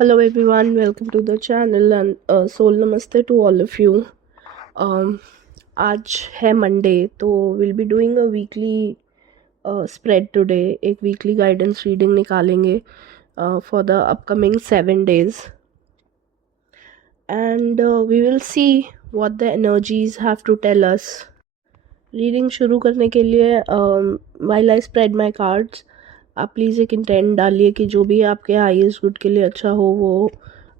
Hello everyone, welcome to the channel and soul namaste to all of you. Um, आज है Monday तो will be doing a weekly spread today. एक weekly guidance reading निकालेंगे for the upcoming 7 days and we will see what the energies have to tell us. Reading शुरू करने के लिए while I spread my cards, आप please एक intent डालिए कि जो भी आपके हाईएस्ट गुड के लिए अच्छा हो वो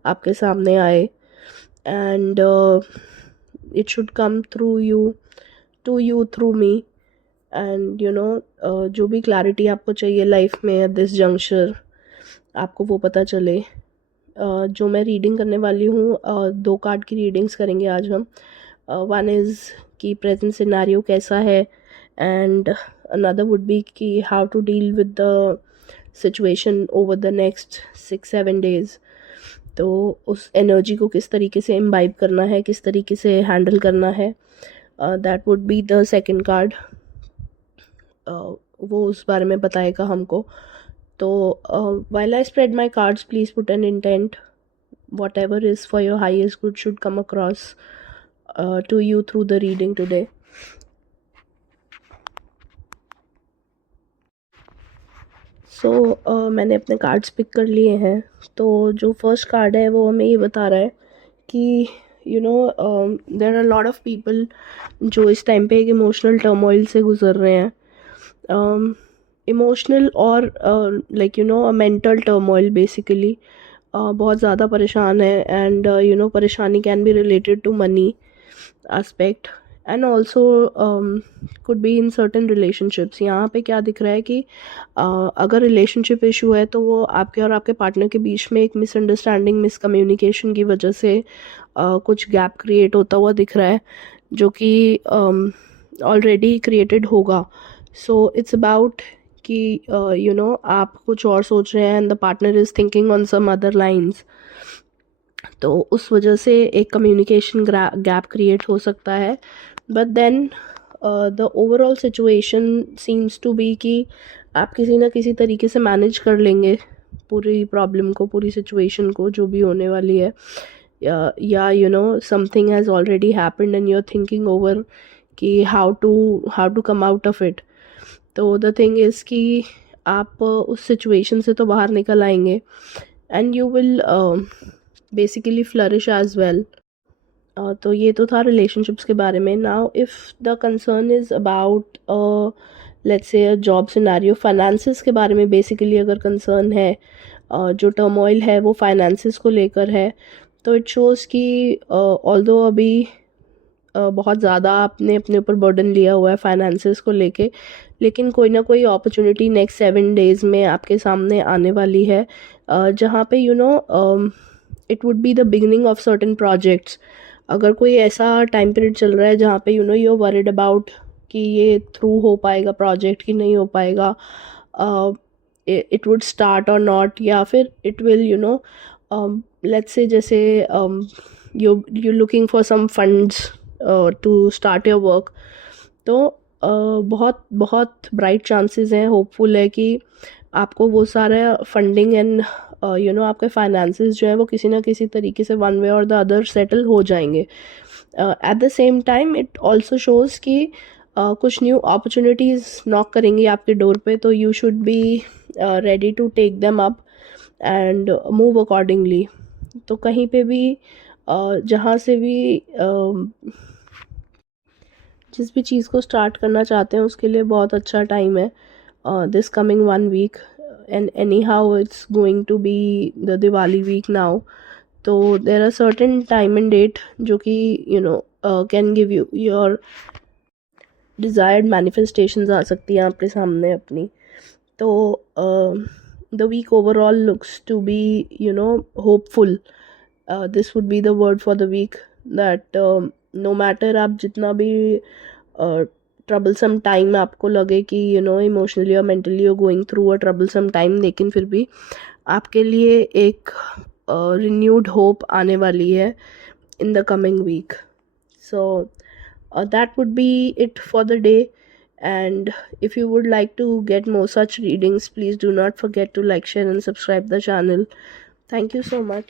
आपके सामने आए and it should come through you to you through me and जो भी क्लैरिटी आपको चाहिए लाइफ में एट दिस जंक्चर आपको वो पता चले. जो मैं रीडिंग करने वाली हूँ 2 कार्ड की रीडिंग्स करेंगे आज हम. वन इज़ कि प्रेजेंट सिनेरियो कैसा है एंड अनदर वुड बी कि how to deal with the situation over the next 6-7 days. तो उस एनर्जी को किस तरीके से इम्बाइब करना है, किस तरीके से हैंडल करना है, that would be the second card. वो उस बारे में बताएगा हमको. तो while I spread my cards, please put an intent. Whatever is for your highest good should come across to you through the reading today. So मैंने अपने cards pick कर लिए हैं. तो जो फर्स्ट कार्ड है वो हमें ये बता रहा है कि there are lot of people जो इस टाइम पे एक इमोशनल टर्मोइल से गुजर रहे हैं. इमोशनल और मेंटल टर्मोइल बेसिकली. बहुत ज़्यादा परेशान है एंड परेशानी can be related to money aspect and also could be in certain relationships. यहाँ पे क्या दिख रहा है कि अगर रिलेशनशिप इशू है तो वो आपके और आपके पार्टनर के बीच में एक मिसअंडरस्टैंडिंग मिसकम्युनिकेशन की वजह से कुछ गैप क्रिएट होता हुआ दिख रहा है जो कि ऑलरेडी क्रिएटेड होगा. सो इट्स अबाउट कि आप कुछ और सोच रहे हैं and the partner is thinking on some other lines. तो उस वजह से एक कम्युनिकेशन गैप क्रिएट हो सकता है. But then the overall situation seems to be कि आप किसी ना किसी तरीके से मैनेज कर लेंगे पूरी प्रॉब्लम को, पूरी सिचुएशन को जो भी होने वाली है. या something has already happened and you are thinking over कि how to come out of it. तो द थिंग इज़ कि आप उस सिचुएशन से तो बाहर निकल आएंगे and you will basically flourish as well. तो ये तो था रिलेशनशिप्स के बारे में. Now if the concern is about let's say a job scenario, finances के बारे में बेसिकली अगर कंसर्न है, जो टर्मोइल है वो फाइनेंसिस को लेकर है. तो इट शोज़ कि ऑल्दो अभी बहुत ज़्यादा आपने अपने ऊपर बर्डन लिया हुआ है फाइनेंसिस को लेके, लेकिन कोई ना कोई अपॉर्चुनिटी नेक्स्ट 7 days में आपके सामने आने वाली है जहाँ पे it would be the beginning of certain projects. अगर कोई ऐसा टाइम पीरियड चल रहा है जहाँ पे यू आर वरिड अबाउट कि ये थ्रू हो पाएगा प्रोजेक्ट कि नहीं हो पाएगा, it would start or not, या फिर इट विल लेट्स से जैसे you looking for some funds to start your work. तो बहुत बहुत ब्राइट चांसेस हैं, होपफुल है कि आपको वो सारा फंडिंग एंड आपके फाइनेंसेस जो है वो किसी ना किसी तरीके से वन वे और द अदर सेटल हो जाएंगे. At the same time it also shows कि कुछ न्यू अपॉर्चुनिटीज़ नॉक करेंगी आपके डोर पे. तो you should be ready to take them up and move accordingly. तो कहीं पे भी जहाँ से भी जिस भी चीज़ को स्टार्ट करना चाहते हैं उसके लिए बहुत अच्छा टाइम है this coming 1 week. And anyhow it's going to be the Diwali week now. तो there are certain time and date जो कि can give you your desired manifestations आ सकती हैं आपके सामने अपनी. तो the week overall looks to be hopeful. This would be the word for the week that no matter आप जितना भी ट्रबलसम टाइम आपको लगे कि इमोशनली और mentally you going through a troublesome time, लेकिन फिर भी आपके लिए एक रिन्यूड होप आने वाली है in the coming week. So that would be it for the day. And if you would like to get more such readings, please do not forget to like, share and subscribe the channel. Thank you so much.